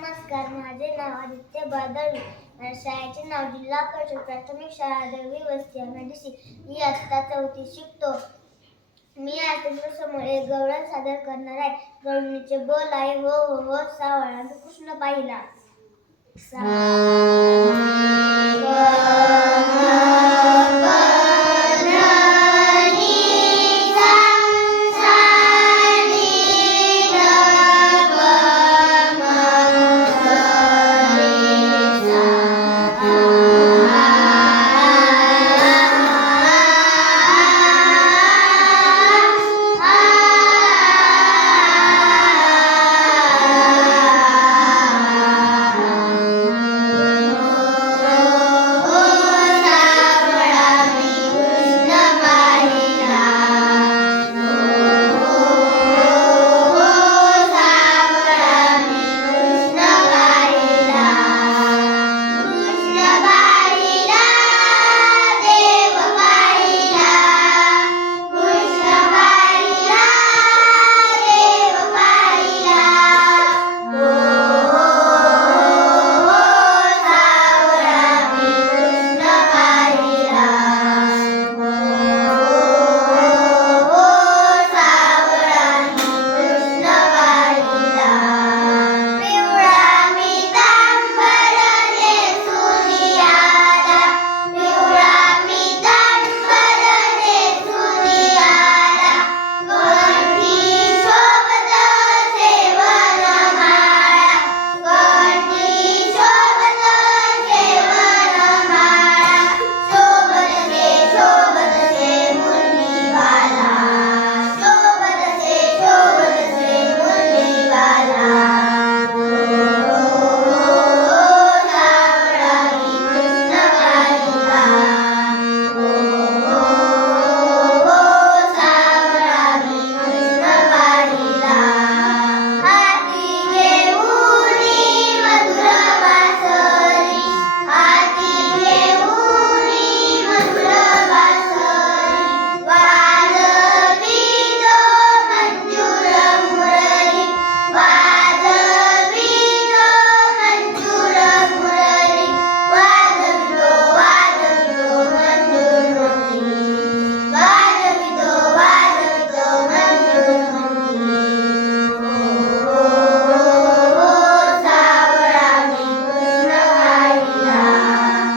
नमस्कार, माझे नाव आदित्य बादळी. शाळेचे नाव जिल्हा परिषद प्राथमिक शाळा देवळी वस्ती एमआयडीसी. मी आता 4थीत शिकतो. मी आज तुमच्यासमोर एक गवळण सादर करणार आहे. गवळणीचे बोल आहे, हो हो हो सावळा कृष्ण पाहिला.